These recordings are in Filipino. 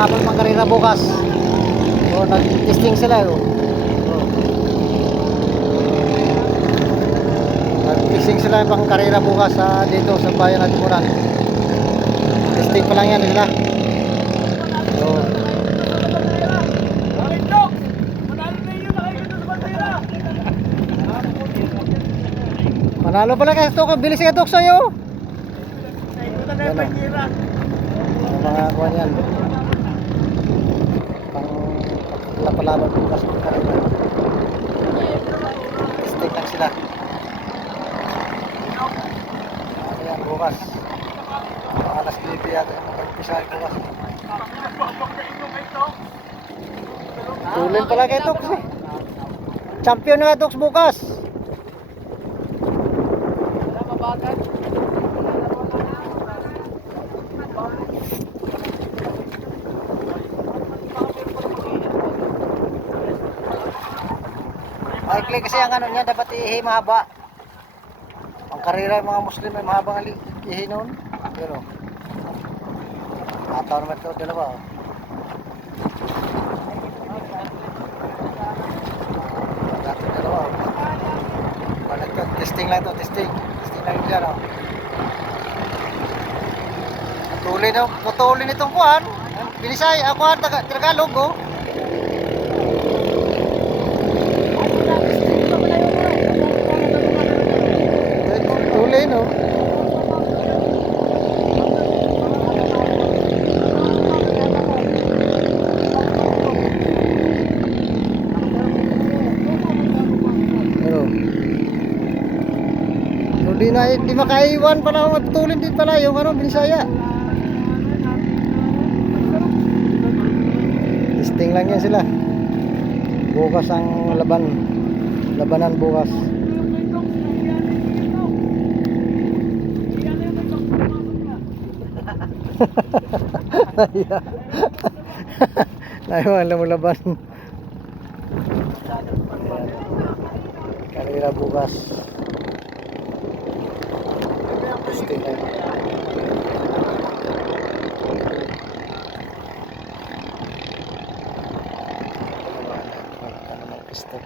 laban pang karera bukas. So, nag-testing sila. Nag-testing sila pang karera bukas dito sa bayan ng Timuran. Testing pa lang yan nila. So, manalo pala kayo Tok, bilis ka Tok sa'yo. Mga kuwan yan. Pang palaban bukas ng karera. Testing lang sila. Ayan bukas. Alas 9 yata yung mag-umpisa bukas. Tulin pala kayo Tok. Champion na Tok bukas. Maikli kasi ang ano niya, dapat ihi mahaba. Ang karera ng mga Muslim ay mahabang ihi noon. Pero ataw naman ito dalawa. Ito dalawa. Testing lang ito, testing. Testing lang dyan. Putulin itong kuhan. Binisay, kuhan, Tagalog oh. Tuloy no. Pero di makaiwan pala, matutulin din pala yung Binisaya. Testing lang yan sila. Bukas ang labanan bukas. Naiwan lang mo laban. Karera bukas. Testing lang. Step.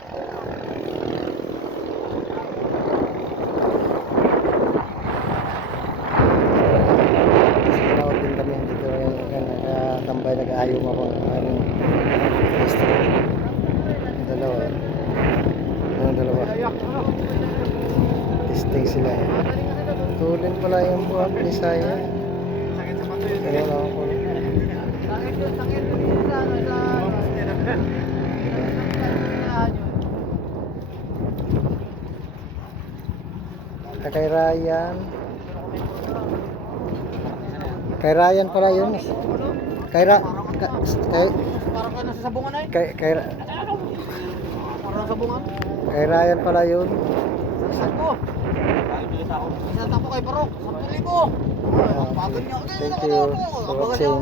Sinawag din kami dito nakatambay, nag-aayong ako dalawa testing sila tulin pala yung buwan Binisaya. Kaya lang ako kay Ryan pala yun. Parang ka nasa sabungan ay. Kay Ryan pala yun. Isang ko kay Barok 10,000. Thank you for watching.